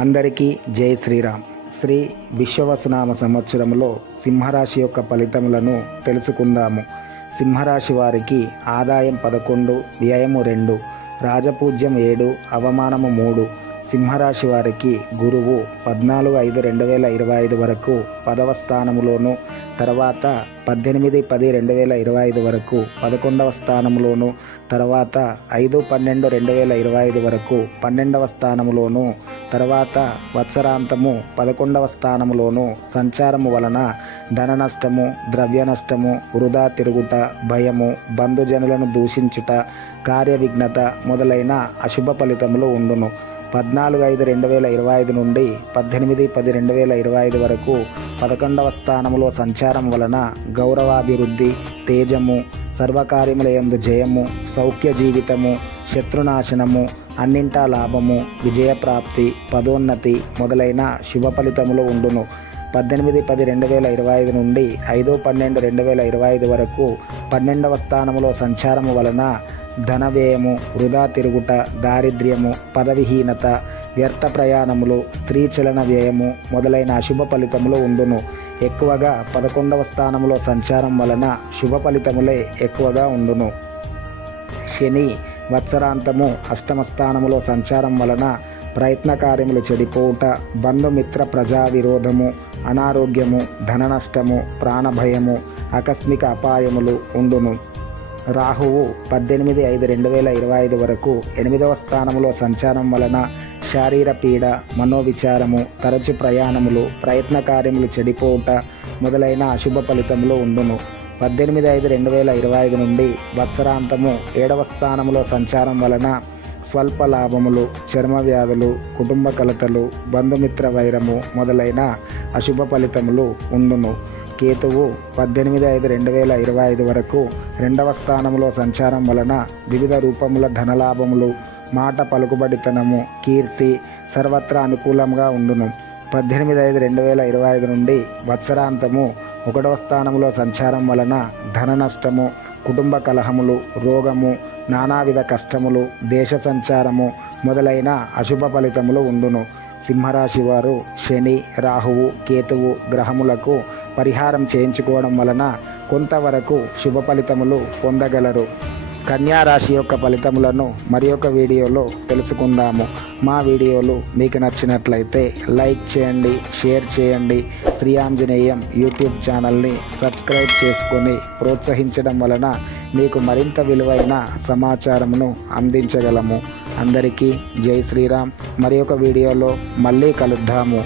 అందరికీ జై శ్రీరామ్. శ్రీ విశ్వవసునామ సంవత్సరంలో సింహరాశి యొక్క ఫలితములను తెలుసుకుందాము. సింహరాశి వారికి ఆదాయం 11, వ్యయము 2, రాజపూజ్యం 7, అవమానము 3. సింహరాశి వారికి గురువు 14/5/2025 వరకు 10వ స్థానములోను, తర్వాత 18/10/2025 వరకు 11వ స్థానములోను, తర్వాత 5/12/2025 వరకు 12వ స్థానములోను, తర్వాత వత్సరాంతము 11వ స్థానములోను సంచారము వలన ధన నష్టము, ద్రవ్య నష్టము, వృధా తిరుగుట, భయము, బంధుజనులను దూషించుట, కార్య విఘ్నత మొదలైన అశుభ ఫలితములు ఉండును. 14/5/2025 నుండి 18/10/2025 వరకు 11వ స్థానములో సంచారం వలన గౌరవాభివృద్ధి, తేజము, సర్వకార్యములయందు జయము, సౌఖ్య జీవితము, శత్రునాశనము, అన్నింటా లాభము, విజయప్రాప్తి, పదోన్నతి మొదలైన శుభ ఫలితములు ఉండును. 18/10/2025 నుండి 5/12/2025 వరకు 12వ స్థానములో సంచారము వలన ధన వ్యయము, వృధా తిరుగుట, దారిద్ర్యము, పదవిహీనత, వ్యర్థ ప్రయాణములు, స్త్రీ చలన వ్యయము మొదలైన అశుభ ఫలితములు ఉండును. ఎక్కువగా 11వ స్థానంలో సంచారం వలన శుభ ఫలితములే ఎక్కువగా ఉండును. శని వత్సరాంతము 8వ స్థానములో సంచారం వలన ప్రయత్న కార్యములు చెడిపోవుట, బంధుమిత్ర ప్రజా విరోధము, అనారోగ్యము, ధన నష్టము, ప్రాణభయము, ఆకస్మిక అపాయములు ఉండును. రాహువు 18/5/2025 వరకు 8వ స్థానంలో సంచారం వలన శారీర పీడ, మనోవిచారము, తరచు ప్రయాణములు, ప్రయత్న కార్యములు చెడిపోవుట మొదలైన అశుభ ఫలితములు ఉండును. 18/5/2025 నుండి వత్సరాంతము 7వ స్థానంలో సంచారం వలన స్వల్ప లాభములు, చర్మ వ్యాధులు, కుటుంబ కలతలు, బంధుమిత్ర వైరము మొదలైన అశుభ ఫలితములు ఉండును. కేతువు 18/5/2025 వరకు 2వ స్థానంలో సంచారం వలన వివిధ రూపముల ధనలాభములు, మాట పలుకుబడితనము, కీర్తి సర్వత్రా అనుకూలంగా ఉండును. 18/5/2025 నుండి వత్సరాంతము 1వ స్థానంలో సంచారం వలన ధన నష్టము, కుటుంబ కలహములు, రోగము, నానావిధ కష్టములు, దేశ సంచారము మొదలైన అశుభ ఫలితములు ఉండును. సింహరాశి వారు శని, రాహువు, కేతువు గ్రహములకు పరిహారం చేయించుకోవడం వలన కొంతవరకు శుభ ఫలితములు పొందగలరు. కన్యా రాశి యొక్క ఫలితములను మరి ఒక వీడియోలో తెలుసుకుందాము. మా వీడియోలు మీకు నచ్చినట్లయితే లైక్ చేయండి, షేర్ చేయండి. శ్రీ ఆంజనేయం యూట్యూబ్ ఛానల్ని సబ్స్క్రైబ్ చేసుకొని ప్రోత్సహించడం వలన మీకు మరింత విలువైన సమాచారమును అందించగలము. అందరికీ జై శ్రీరామ్. మరి ఒక వీడియోలో మళ్ళీ కలుద్దాము.